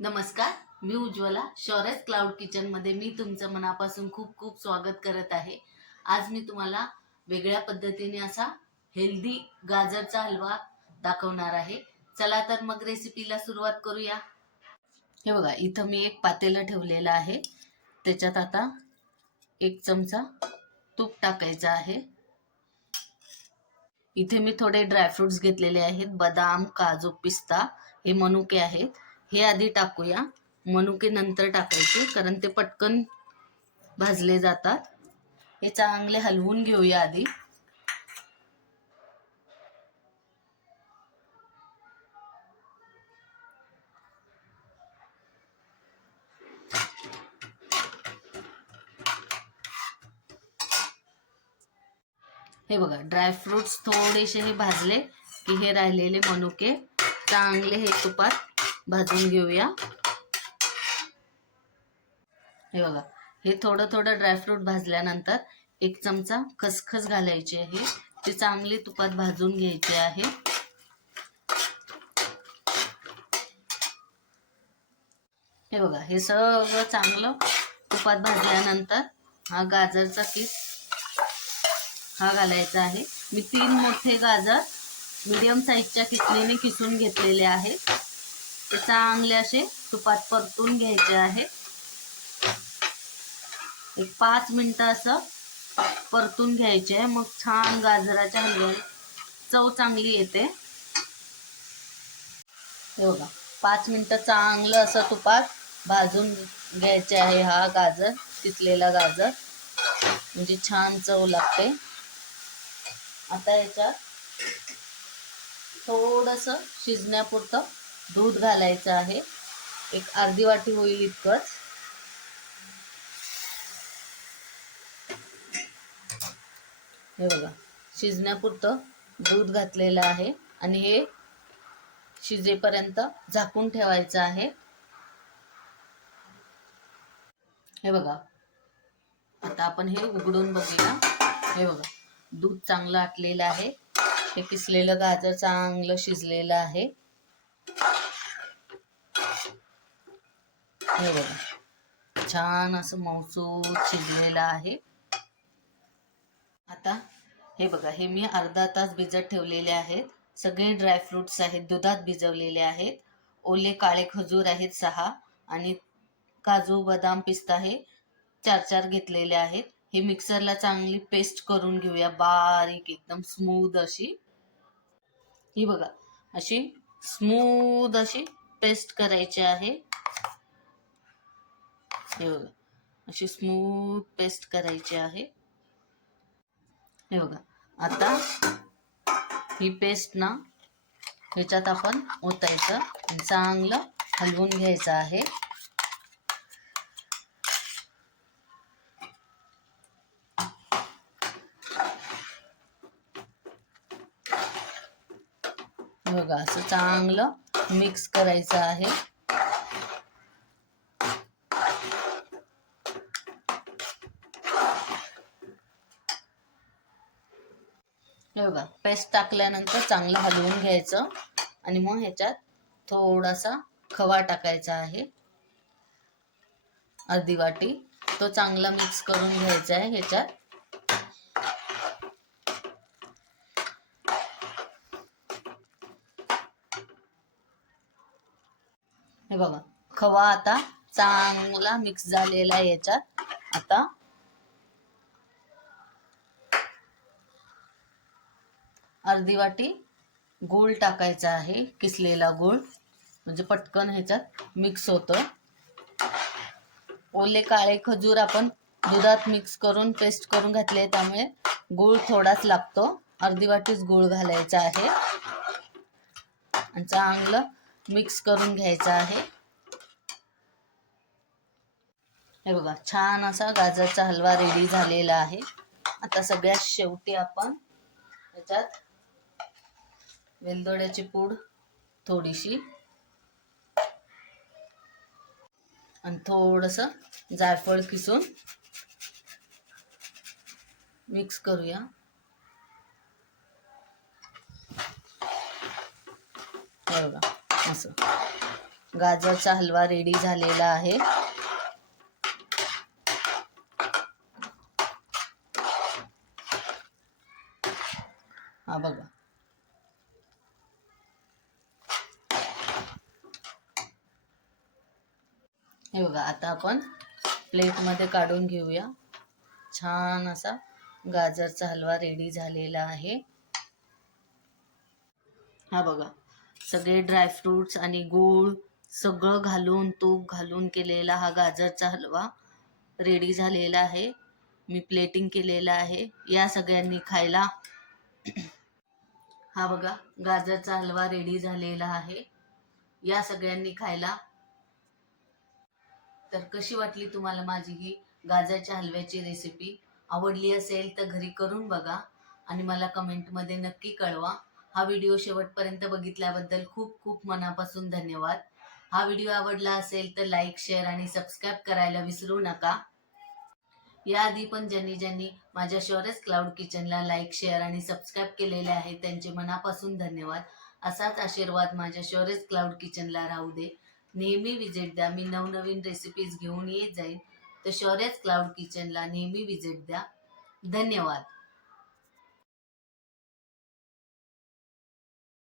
नमस्कार, मी उज्ज्वला शौर्यस क्लाउड किचनमध्ये मी तुमचं मनापासून खूप खूप स्वागत करत आहे. आज मी तुम्हाला वेगळ्या पद्धतीने असा हेल्दी गाजरचा हलवा दाखवणार आहे. चला तर मग रेसिपीला सुरुवात करूया. हे बघा, इथं मी एक पातेलं ठेवलेलं आहे. त्याच्यात आता 1 चमचा तूप टाकायचं आहे. इथे मी थोडे ड्रायफ्रुट्स घेतलेले आहेत. बदाम, काजू, पिस्ता हे मनुके आहेत. हे आधी टाकूया. मनुके नंतर टाकायचे कारण ते पटकन भाजले जातात. हे चांगले हलवून घेऊया आधी. हे बघा, ड्रायफ्रुट्स थोडेसे हे भाजले की हे राहिलेले मनुके चांगले हे तुपात भाजून घेऊया. हे बघा, हे थोडं थोडं ड्रायफ्रूट भाजल्यानंतर 1 चमचा खसखस घालायची आहे. ते चांगली तुपात भाजून घ्यायचे आहे. हे बघा, हे सगळं चांगलं तुपात भाजल्यानंतर हा गाजरचा किस हा घालायचा आहे. मी 3 मोठे गाजर मीडियम साईजच्या किसणीने किसून घेतलेले आहेत. ते चांगले असे तुपात परतून घ्यायचे आहे. एक 5 मिनिटं असं परतून घ्यायचे आहे. मग छान गाजराच्या हलव्याला चव चांगली येते. हे बघा, 5 मिनिटं चांगलं असं तुपात भाजून घ्यायचे आहे. हा गाजर, किसलेला गाजर, म्हणजे छान चव लागते. आता याच्यात थोडंसं शिजण्यापुरतं दूध घालायचं आहे. एक अर्धी वाटी होईल इतकंच. हे बघा, शिजण्यापुरतं दूध घातलेलं आहे आणि हे शिजेपर्यंत झाकून ठेवायचं आहे. हे बघा, आता आपण हे उघडून बघूया. हे बघा, दूध चांगलं आटलेलं आहे. हे किसलेलं गाजर चांगलं शिजलेलं आहे. हे बघा, छान असं मऊसूत शिजलेलं आहे. आता हे बघा, हे मी अर्धा तास भिजत ठेवलेले आहेत. सगळे ड्रायफ्रुट्स आहेत दुधात भिजवलेले आहेत. ओले काळे खजूर आहेत 6 आणि काजू, बदाम, पिस्ता हे 4 घेतलेले आहेत. हे मिक्सरला चांगली पेस्ट करून घेऊया, बारीक एकदम स्मूथ अशी. ही बघा, अशी स्मूथ अशी पेस्ट करायची आहे. हे बघा, अशी स्मूथ पेस्ट करायची आहे. हे बघा, आता ही पेस्ट ना ह्याच्यात आपण ओतायचं आणि चांगलं हलवून घ्यायचं आहे. बघा, असं चांगलं मिक्स करायचं आहे. हे बघा, पेस्ट टाकल्यानंतर चांगलं हलवून घ्यायचं आणि मग ह्याच्यात थोडासा खवा टाकायचा आहे, अर्धी वाटी. तो चांगला मिक्स करून घ्यायचा आहे ह्याच्यात. हे बघा, खवा आता चांगला मिक्स झालेला आहे याच्यात. आता अर्धी वाटी गूळ टाकायचा आहे, किसलेला गूळ, म्हणजे पटकन ह्याच्यात मिक्स होतं. ओले काळे खजूर आपण दुधात मिक्स करून पेस्ट करून घातले, त्यामुळे गूळ थोडाच लागतो. अर्धी वाटीच गूळ घालायचा आहे आणि चांगलं मिक्स करून घ्यायचं आहे. हे बघा, छान असा गाजरचा हलवा रेडी झालेला आहे. आता सगळ्यात शेवटी आपण याच्यात वेलदोड्याची पूड थोडीशी आणि थोडंसं जायफळ किसून मिक्स करूया. हे बघा, असं गाजरचा हलवा रेडी झालेला आहे. हा बघा. हे बघा, आता आपण प्लेटमध्ये काढून घेऊया. छान असा गाजरचा हलवा रेडी झालेला आहे. हा बघा, सगळे ड्रायफ्रूट्स आणि गूळ सगळं घालून, तूप घालून केलेला हा गाजरचा हलवा रेडी झालेला आहे. मी प्लेटिंग केलेला आहे. या सगळ्यांनी खायला. हा बघा, गाजरचा हलवा रेडी झालेला आहे. या सगळ्यांनी खायला. तर कशी वाटली तुम्हाला माझी ही गाजरच्या हलव्याची रेसिपी? आवडली असेल तर घरी करून बघा आणि मला कमेंटमध्ये नक्की कळवा. हा व्हिडिओ शेवटपर्यंत बघितल्याबद्दल खूप खूप मनापासून धन्यवाद. हा व्हिडिओ आवडला असेल तर लाईक, शेअर आणि सबस्क्राईब करायला विसरू नका. याआधी पण ज्यांनी माझ्या शौर्यस क्लाउड किचनला लाईक, शेअर आणि सबस्क्राईब केलेले आहे त्यांचे मनापासून धन्यवाद. असाच आशीर्वाद माझ्या शौर्यस क्लाउड किचनला राहू दे. नेहमी विजिट द्या. मी नवनवीन रेसिपीज घेऊन येत जाईन. तर शौर्यस क्लाउड किचनला नेहमी विजिट द्या. धन्यवाद.